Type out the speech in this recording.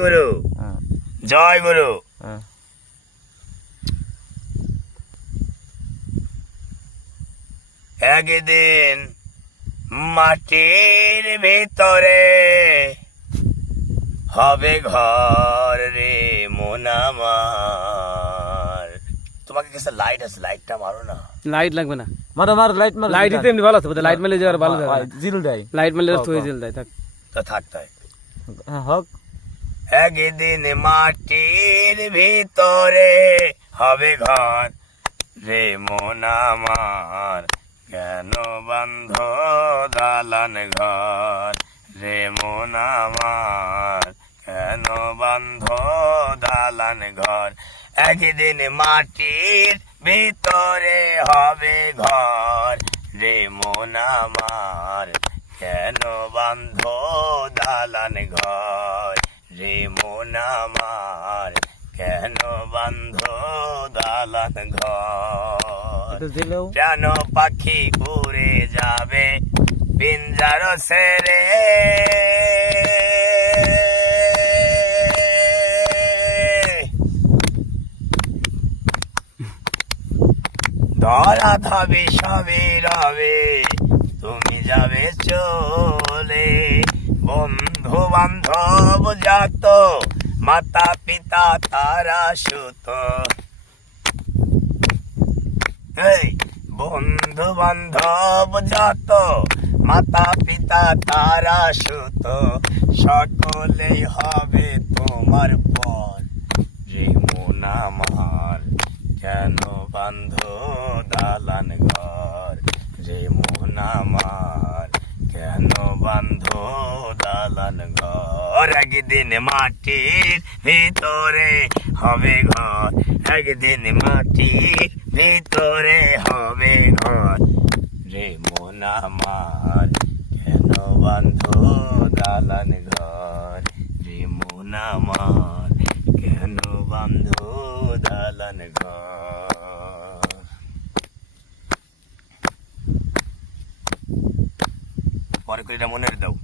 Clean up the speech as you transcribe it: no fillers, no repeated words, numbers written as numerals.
গুরু, জয় গুরু। একদিন মাটির ভিতরে হবে ঘর রে মন আমার। তোমাকে কিছু লাইট আছে, লাইটটা মারো না। লাইট লাগবে না, মারো মারো লাইট মারো। লাইট দিতে এমনি ভালো আছে, লাইট মারলে যে আর ভালো যাবে না। জিল দেয়, লাইট মারলে তুই জিল দেয় থাক। তা থাক তাই। হ্যাঁ হোক। একদিন মাটির ভিতরে হবে ঘর রে মন আমার, কেন বন্ধ দালান ঘর রে মন আমার, কেন বন্ধ দালান ঘর। একদিন মাটির ভিতরে হবে ঘর রে মন আমার, কেন বন্ধ দালান ঘর রে মন আমার, কেন বন্ধ দালান ঘর। যেন পাখি উড়ে যাবে পিঞ্জার সেরে, ধরা ধবে সবে রবে তুমি যাবে চলে। বন্ধু বান্ধব যত মাতা পিতা তারা সুত, বন্ধু বান্ধব যত মাতা পিতা তারা সুত, সকলেই হবে তোমার পর রে মন আমার, কেন বান্ধ দালান ঘর রে মন আমার, কেন বান্ধ দালান ঘর। একদিন মাটির ভিতরে হবে ঘর, একদিন মাটির ভিতরে হবে ঘর রে মন আমার, কেন বান্ধ দালান ঘর রে মন আমার, কেন বান্ধ দালান ঘর। পরে করে এটা মনে দাও।